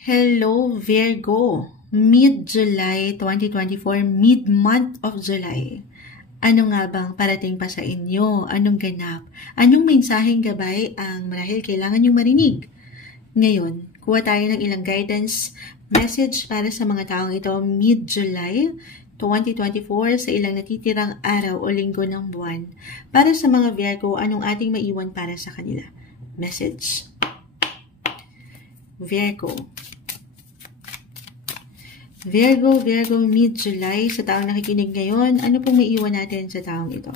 Hello Virgo, mid-July 2024, mid-month of July. Ano nga bang parating pa sa inyo? Anong ganap? Anong mensaheng gabay ang marahil kailangan nyo marinig? Ngayon, kuha tayo ng ilang guidance message para sa mga taong ito mid-July 2024 sa ilang natitirang araw o linggo ng buwan. Para sa mga Virgo, anong ating maiwan para sa kanila? Message. Virgo, mid-July, sa taong nakikinig ngayon, ano pong maiwan natin sa taong ito?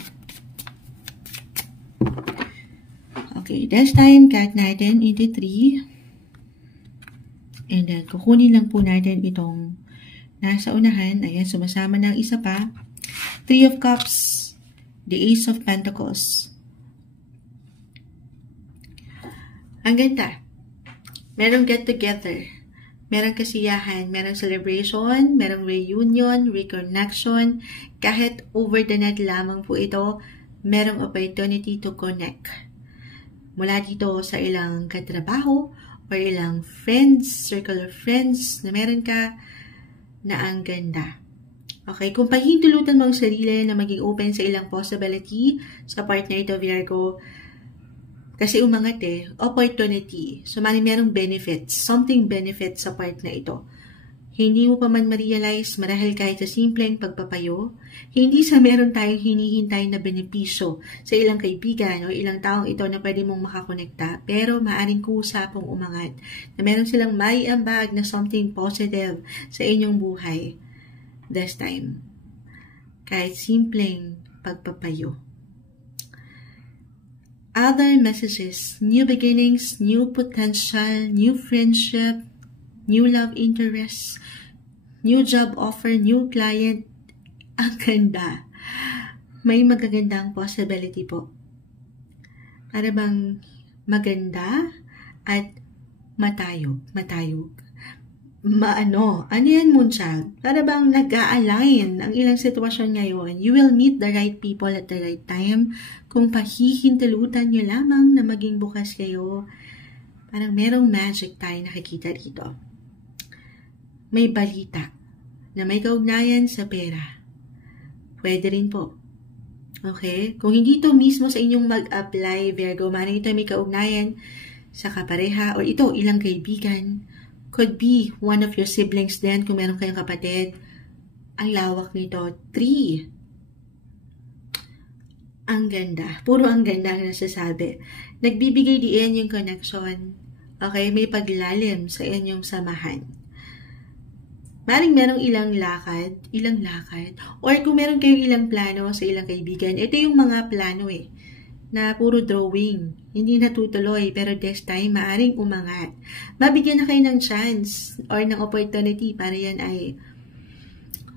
Okay, this time, cut natin into 3. And then, kukunin lang po natin itong nasa unahan. Ayan, sumasama ng isa pa. 3 of Cups, the Ace of Pentacles. Ang ganda. Merong get-together. Merong kasiyahan, merong celebration, merong reunion, reconnection. Kahit over the net lamang po ito, merong opportunity to connect. Mula dito sa ilang katrabaho or ilang friends, circle of friends na meron ka na ang ganda. Okay, kung pahintulutan mo ang sarili na maging open sa ilang possibility sa partner ito, Virgo, kasi umangat opportunity. So, merong benefits. Something benefits sa part na ito. Hindi mo pa man ma-realize, marahil kahit sa simpleng pagpapayo, hindi sa meron tayong hinihintay na benepisyo sa ilang kaibigan o ilang taong ito na pwede mong makakonekta, pero maaring kusa pong umangat na meron silang may ambag na something positive sa inyong buhay this time. Kahit simpleng pagpapayo. Other messages, new beginnings, new potential, new friendship, new love interests, new job offer, new client. Ang ganda. May magagandang possibility po. Para bang maganda at matayog. Ano yan, Moonchild? Para bang nag-a-align ang ilang sitwasyon ngayon. You will meet the right people at the right time. Kung pahihintulutan nyo lamang na maging bukas kayo, parang merong magic tayo nakikita dito. May balita na may kaugnayan sa pera. Pwede rin po. Okay? Kung hindi to mismo sa inyong mag-apply, Virgo, maaaring ito may kaugnayan sa kapareha o ito, ilang kaibigan. Could be one of your siblings din kung meron kayong kapatid. Ang lawak nito. 3. Ang ganda. Puro ang ganda ang nasasabi. Nagbibigay diin yung connection. Okay, may paglalim sa inyong samahan. Maring merong ilang lakad. Or kung meron kayong ilang plano sa ilang kaibigan, ito yung mga plano na puro drawing. Hindi natutuloy, pero this time, maaring umangat. Mabigyan na kayo ng chance or ng opportunity para yan ay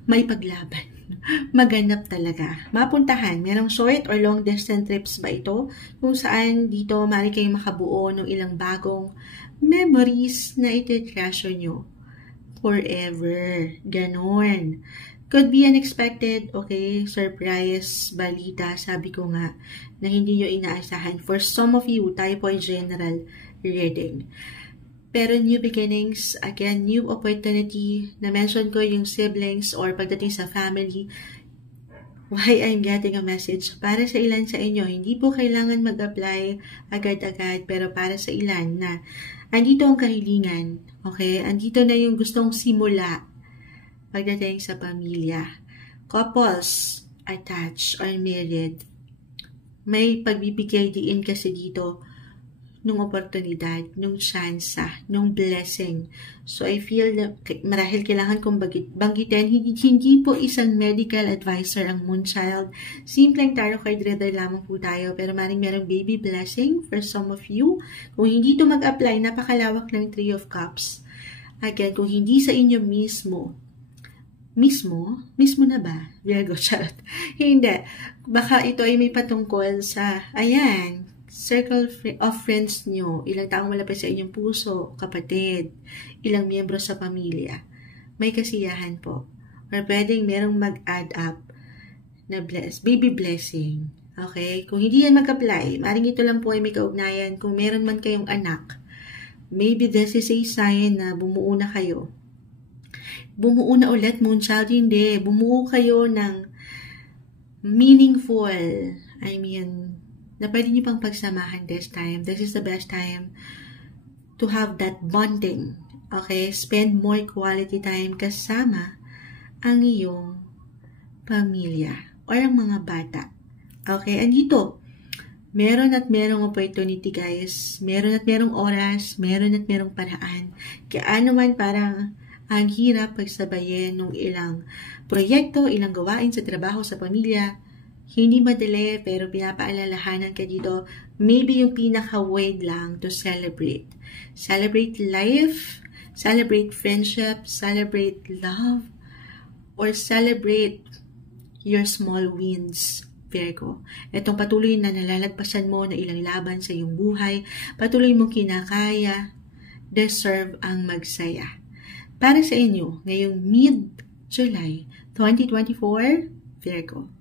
may paglaban. Maganap talaga. Mapuntahan. Merong short or long distance trips ba ito? Kung saan dito, maaari kayong makabuo ng ilang bagong memories na iti-treasure nyo forever. Ganon. Could be unexpected, okay, surprise, balita, sabi ko nga, na hindi nyo inaasahan. For some of you, tayo po ay general reading. Pero new beginnings, again, new opportunity, na-mention ko yung siblings or pagdating sa family. Why I'm getting a message? Para sa ilan sa inyo, hindi po kailangan mag-apply agad-agad, pero para sa ilan na andito ang kahilingan, okay? Andito na yung gustong simula pagdating sa pamilya. Couples, attached or married, may pagbibigay diin kasi dito nung oportunidad, nung tsansa, nung blessing. So I feel na marahil kailangan kong banggitin, hindi po isang medical advisor ang Moonchild. Simpleng tarot card reader lamang po tayo, pero maring merong baby blessing for some of you. Kung hindi to mag-apply, napakalawak ng 3 of Cups. Again, kung hindi sa inyo mismo na ba? Virgo, charot. Hindi. Baka ito ay may patungkol sa, ayan, circle of friends nyo, ilang taong malapit sa inyong puso, kapatid, ilang miyembro sa pamilya. May kasiyahan po. Or pwedeng merong mag-add up na baby blessing. Okay? Kung hindi yan mag-apply, maaaring ito lang po ay may kaugnayan. Kung meron man kayong anak, Maybe this is a sign na bumuo na kayo. Bumuo na ulit, Moonchild, hindi. Bumuo kayo ng meaningful. I mean, na pwede nyo pang pagsamahan this time. This is the best time to have that bonding. Okay? Spend more quality time kasama ang iyong pamilya or ang mga bata. Okay? Andito, meron at merong opportunity, guys. Meron at merong oras, meron at merong paraan. Kaya naman parang ang hirap pagsabayin ng ilang proyekto, ilang gawain sa trabaho, sa pamilya. Hindi madali, pero pinapaalalahanan ka dito, maybe yung pinaka-way lang to celebrate. Celebrate life, celebrate friendship, celebrate love, or celebrate your small wins, Virgo. Itong patuloy na nalalagpasan mo na ilang laban sa iyong buhay, patuloy mong kinakaya, deserve ang magsaya. Para sa inyo, ngayong mid-July 2024, Virgo.